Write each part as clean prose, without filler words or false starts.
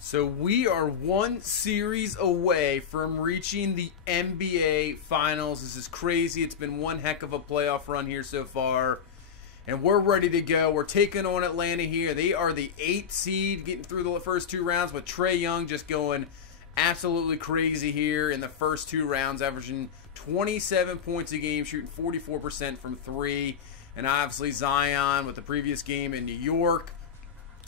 So we are one series away from reaching the NBA Finals. This is crazy. It's been one heck of a playoff run here so far. And we're ready to go. We're taking on Atlanta here. They are the 8th seed, getting through the first 2 rounds with Trae Young just going absolutely crazy here in the first 2 rounds, averaging 27 points a game, shooting 44% from 3. And obviously Zion with the previous game in New York,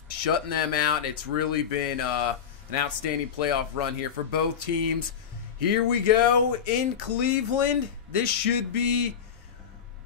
shutting them out. It's really been an outstanding playoff run here for both teams. Here we go in Cleveland. This should be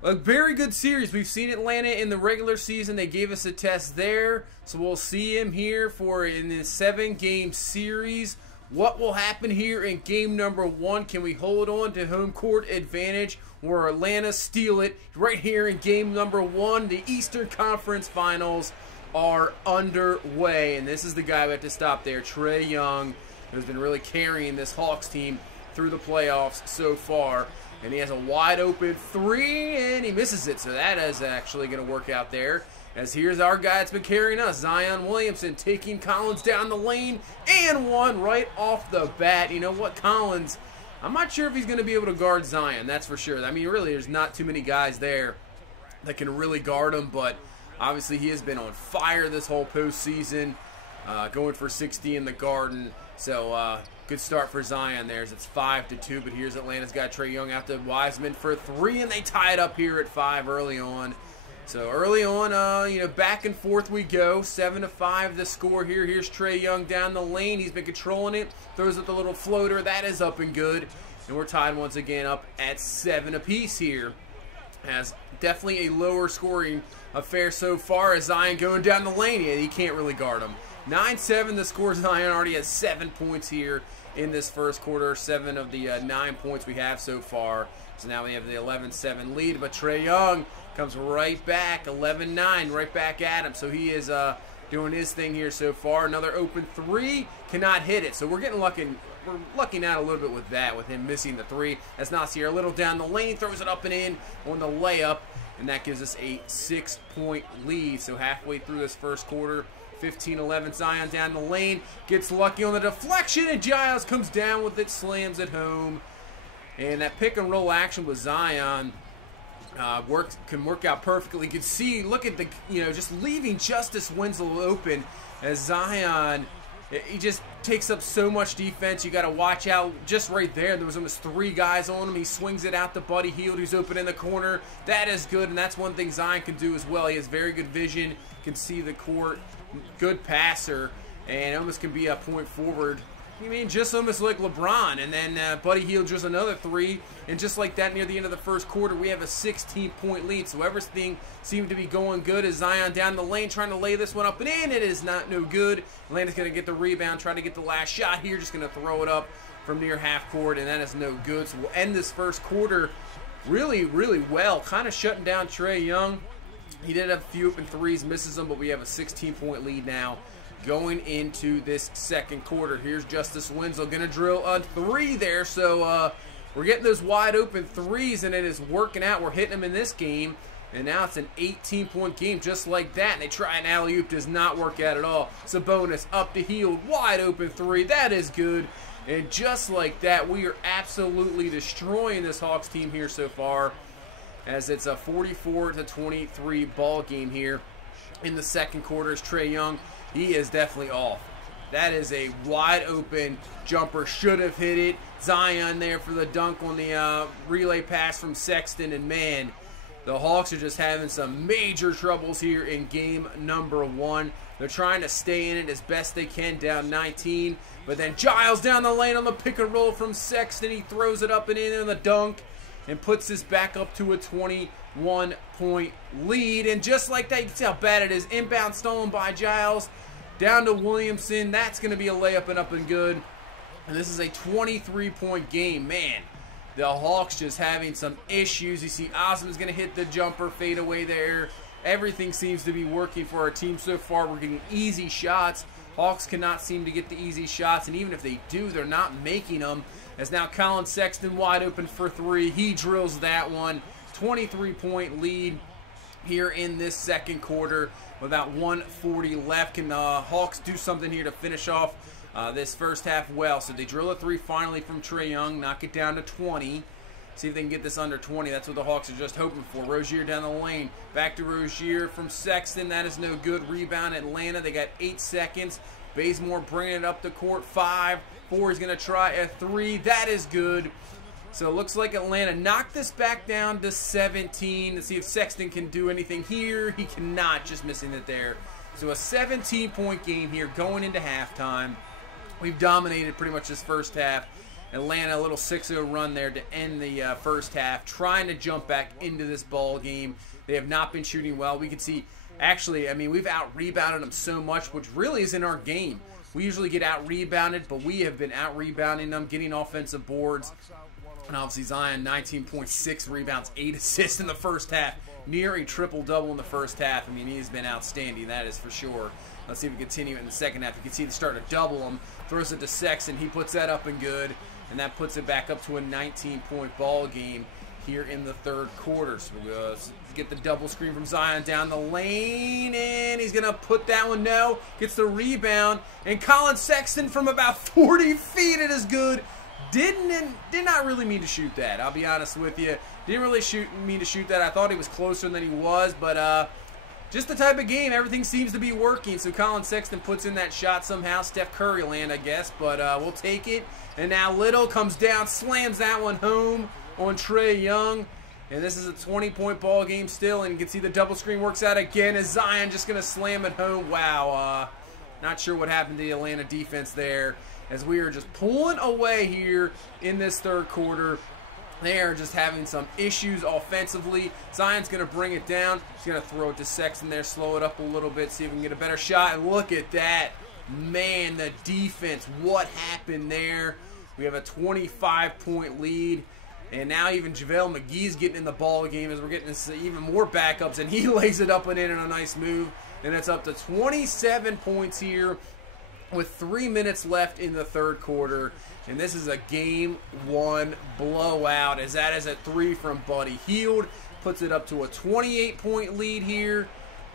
a very good series. We've seen Atlanta in the regular season. They gave us a test there. So we'll see him here in this 7-game series. What will happen here in game number 1? Can we hold on to home court advantage or Atlanta steal it right here in game number 1? The Eastern Conference Finals are underway. And this is the guy we have to stop there, Trae Young, who's been really carrying this Hawks team through the playoffs so far. And he has a wide open 3, and he misses it. So that is actually going to work out there. As here's our guy that's been carrying us, Zion Williamson, taking Collins down the lane, and one right off the bat. You know what, Collins, I'm not sure if he's going to be able to guard Zion, that's for sure. I mean, really, there's not too many guys there that can really guard him, but obviously he has been on fire this whole postseason, going for 60 in the Garden. So, good start for Zion there. It's 5-2, but here's Atlanta's got Trae Young out to Wiseman for 3, and they tie it up here at 5 early on. So early on, back and forth we go. 7-5 the score here. Here's Trae Young down the lane. He's been controlling it. Throws up the little floater. That is up and good. And we're tied once again up at 7 apiece here. As definitely a lower scoring affair so far as Zion going down the lane. Yeah, he can't really guard him. 9-7 the score. Zion already has 7 points here in this first quarter. 7 of the 9 points we have so far. So now we have the 11-7 lead. But Trae Young comes right back, 11-9, right back at him. So he is doing his thing here so far. Another open 3, cannot hit it. So we're getting lucky. We're lucking out a little bit with that, with him missing the 3. As Nasir a little down the lane, throws it up and in on the layup, and that gives us a 6-point lead. So halfway through this first quarter, 15-11, Zion down the lane, gets lucky on the deflection, and Giles comes down with it, slams it home. And that pick and roll action with Zion can work out perfectly. You can see, look at the, just leaving Justice Winslow open as Zion, he just takes up so much defense. You got to watch out just right there. There was almost 3 guys on him. He swings it out to Buddy Hield, who's open in the corner. That is good, and that's one thing Zion can do as well. He has very good vision, can see the court, good passer, and almost can be a point forward. I mean, just almost like LeBron. And then Buddy Hield just another 3. And just like that, near the end of the first quarter, we have a 16-point lead. So everything seemed to be going good as Zion down the lane trying to lay this one up and in. It is no good. Atlanta's going to get the rebound, try to get the last shot here. Just going to throw it up from near half court, and that is no good. So we'll end this first quarter really, really well. Kind of shutting down Trae Young. He did have a few open 3s, misses them, but we have a 16-point lead now going into this second quarter. Here's Justice Winslow going to drill a 3 there. So we're getting those wide open 3s, and it is working out. We're hitting them in this game, and now it's an 18-point game just like that. And they try an alley-oop, does not work out at all. Sabonis up to Hield, wide open 3. That is good. And just like that, we are absolutely destroying this Hawks team here so far, as it's a 44-23 ball game here in the second quarter. As Trae Young, he is definitely off. That is a wide open jumper. Should have hit it. Zion there for the dunk on the relay pass from Sexton. And man, the Hawks are just having some major troubles here in game number 1. They're trying to stay in it as best they can, down 19. But then Giles down the lane on the pick and roll from Sexton. He throws it up and in on the dunk and puts this back up to a 21-point lead. And just like that, you can see how bad it is. Inbound stolen by Giles. Down to Williamson. That's going to be a layup and up and good. And this is a 23-point game. Man, the Hawks just having some issues. You see Osman's going to hit the jumper, fade away there. Everything seems to be working for our team so far. We're getting easy shots. Hawks cannot seem to get the easy shots, and even if they do, they're not making them. As now Colin Sexton wide open for 3. He drills that one. 23-point lead here in this second quarter with about 1:40 left. Can the Hawks do something here to finish off this first half well? So they drill a three finally from Trae Young, knock it down to 20. See if they can get this under 20. That's what the Hawks are just hoping for. Rozier down the lane. Back to Rozier from Sexton. That is no good. Rebound Atlanta. They got 8 seconds. Bazemore bringing it up the court. 5, 4. He's going to try a 3. That is good. So it looks like Atlanta knocked this back down to 17. Let's see if Sexton can do anything here. He cannot. Just missing it there. So a 17-point game here going into halftime. We've dominated pretty much this first half. Atlanta, a little 6-0 run there to end the first half, trying to jump back into this ball game. They have not been shooting well. We can see, actually, I mean, we've out-rebounded them so much, which really is in our game. We usually get out-rebounded, but we have been out-rebounding them, getting offensive boards. And obviously Zion, 19.6 rebounds, 8 assists in the first half. Near a triple-double in the first half. I mean, he's been outstanding, that is for sure. Let's see if we continue in the second half. You can see they start to double him. Throws it to Sexton. He puts that up and good. And that puts it back up to a 19-point ball game here in the third quarter. So we'll get the double screen from Zion down the lane. And he's going to put that one. No. Gets the rebound. And Colin Sexton from about 40 feet. It is good. Did not really mean to shoot that. I'll be honest with you. Didn't really mean to shoot that. I thought he was closer than he was. But just the type of game, everything seems to be working. So Colin Sexton puts in that shot somehow. Steph Curry land, I guess. But we'll take it. And now Little comes down, slams that one home on Trae Young. And this is a 20-point ball game still. And you can see the double screen works out again as Zion just going to slam it home. Wow. Not sure what happened to the Atlanta defense there, as we are just pulling away here in this third quarter. They are just having some issues offensively. Zion's going to bring it down. He's going to throw it to Sexton there, slow it up a little bit, see if we can get a better shot. And look at that. Man, the defense, what happened there? We have a 25-point lead. And now even JaVale McGee's getting in the ball game as we're getting this even more backups. And he lays it up and in a nice move. And it's up to 27 points here with 3 minutes left in the third quarter. And this is a game 1 blowout, as that is a 3 from Buddy Hield. Puts it up to a 28-point lead here.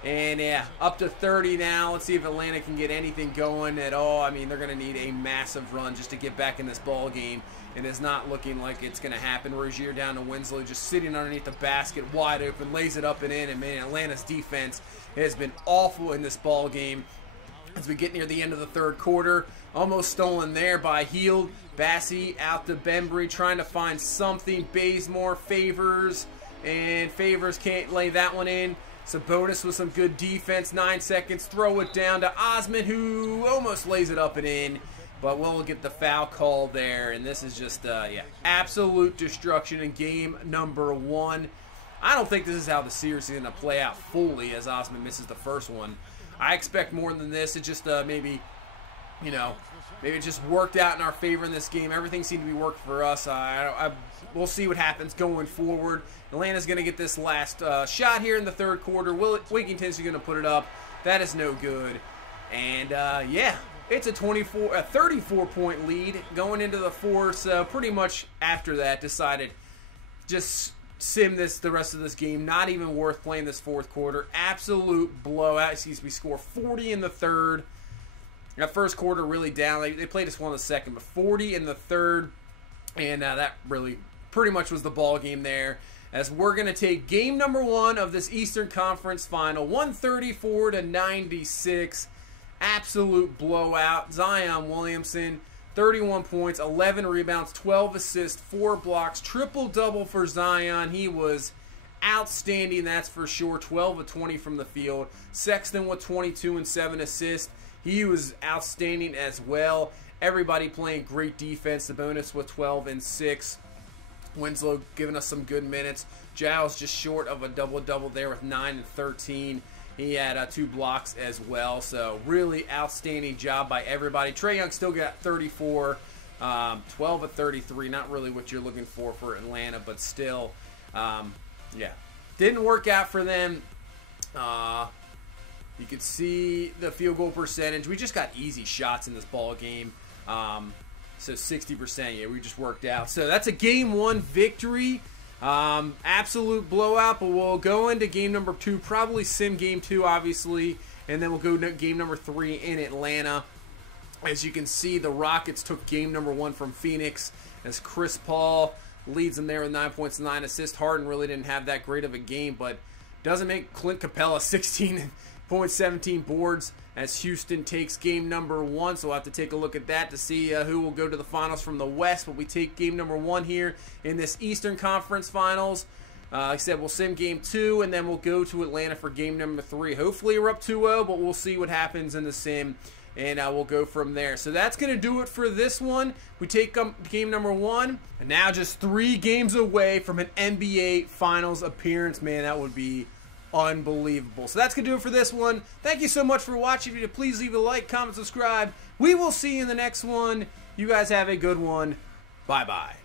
And yeah, up to 30 now. Let's see if Atlanta can get anything going at all. I mean, they're going to need a massive run just to get back in this ball game. It is not looking like it's going to happen. Rozier down to Winslow, just sitting underneath the basket, wide open, lays it up and in. And man, Atlanta's defense has been awful in this ball game. As we get near the end of the third quarter, almost stolen there by Hield. Bassey out to Bembry, trying to find something. Bazemore, Favors, and Favors can't lay that one in. Sabonis with some good defense. 9 seconds. Throw it down to Osman, who almost lays it up and in. But we'll get the foul call there. And this is just, yeah, absolute destruction in game number 1. I don't think this is how the series is going to play out fully, as Osman misses the first one. I expect more than this. It just maybe, you know, maybe it just worked out in our favor in this game. Everything seemed to be working for us. We'll see what happens going forward. Atlanta's going to get this last shot here in the third quarter. Wigginton's going to put it up. That is no good. And, yeah, it's a 34-point lead going into the fourth. So pretty much after that, decided just sim the rest of this game. Not even worth playing this fourth quarter. Absolute blowout. We score 40 in the third. That first quarter really down. They played us well in the second, but 40 in the third. And that really pretty much was the ball game there. As we're going to take game number 1 of this Eastern Conference Final. 134-96. Absolute blowout. Zion Williamson, 31 points, 11 rebounds, 12 assists, 4 blocks. Triple-double for Zion. He was outstanding, that's for sure. 12 of 20 from the field. Sexton with 22 and 7 assists. He was outstanding as well. Everybody playing great defense. Sabonis with 12 and 6. Winslow giving us some good minutes. Giles just short of a double-double there with 9 and 13. He had 2 blocks as well. So really outstanding job by everybody. Trae Young still got 34. 12 of 33. Not really what you're looking for Atlanta, but still, yeah. Didn't work out for them. You could see the field goal percentage. We just got easy shots in this ball game. So 60%, yeah, we just worked out. So that's a game 1 victory. Absolute blowout, but we'll go into game number 2, probably sim game 2, obviously, and then we'll go to game number 3 in Atlanta. As you can see, the Rockets took game number 1 from Phoenix as Chris Paul leads them there with 9 points, 9 assists. Harden really didn't have that great of a game, but doesn't make Clint Capella 16 points, 17 boards as Houston takes game number 1. So we'll have to take a look at that to see who will go to the finals from the West. But we take game number 1 here in this Eastern Conference Finals. Like I said, we'll sim game 2, and then we'll go to Atlanta for game number 3. Hopefully we're up 2-0, but we'll see what happens in the sim, and we'll go from there. So that's going to do it for this one. We take game number 1, and now just 3 games away from an NBA Finals appearance. Man, that would be unbelievable. So that's going to do it for this one. Thank you so much for watching. If you please leave a like, comment, subscribe. We will see you in the next one. You guys have a good one. Bye-bye.